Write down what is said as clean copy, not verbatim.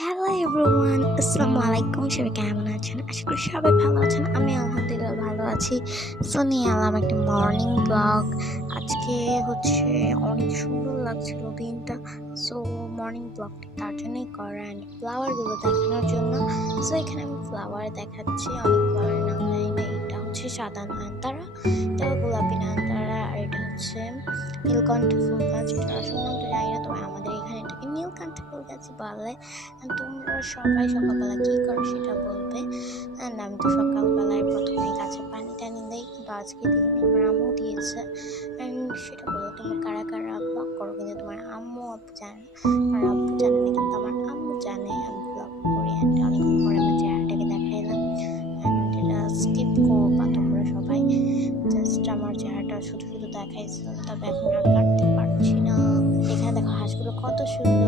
Hello everyone, আসসালামু আলাইকুম। সবাই কেমন আছেন? আশা করি সবাই ভালো আছেন। আমি আলহামদুলিল্লাহ ভালো আছি। সো নিয়ে এলাম একটা মর্নিং ব্লগ। আজকে অনেক সুন্দর লাগছিল দিনটা। সো মর্নিং ব্লগটি তার জন্যই করা, অ্যান্ড ফ্লাওয়ারগুলো দেখানোর জন্য। সো এখানে আমি ফ্লাওয়ার দেখাচ্ছি, অনেক ফ্লাওয়ার নাম জানি না। এটা সাদা নয়নতারা, এটা গোলাপি নয়নতারা, আর এটা নীলকণ্ঠ ফুল গাছ। এটা আসল নাম তো জানি না, তবে আমাদের এখানে এটাকে নীলকণ্ঠ ফুল গাছ বলে। তোমরা সবাই সকালবেলা কী করো সেটা বলবে। অ্যান্ড আমি তো সকালবেলায় প্রথমে গাছে পানি টানি দেই, কিন্তু আজকে দিন আমার আম্মু দিয়েছে। অ্যান্ড সেটা বলো তোমরা কারা কারা ব্লগ করো, কিন্তু তোমার আম্মু আব্বু জানে। আমার আব্বু জানে না, কিন্তু আমার আম্মু জানে আমি ব্লগ করি। অ্যান্ড অনেকদিন পরে আমার চেহারাটাকে দেখাইলাম। অ্যান্ড এটা স্কিপ করবা তোমরা সবাই, জাস্ট আমার চেহারাটা শুধু শুধু দেখাইছিলাম, তবে এখন আর কাটতে পারছি না। এখানে দেখো হাঁসগুলো কত সুন্দর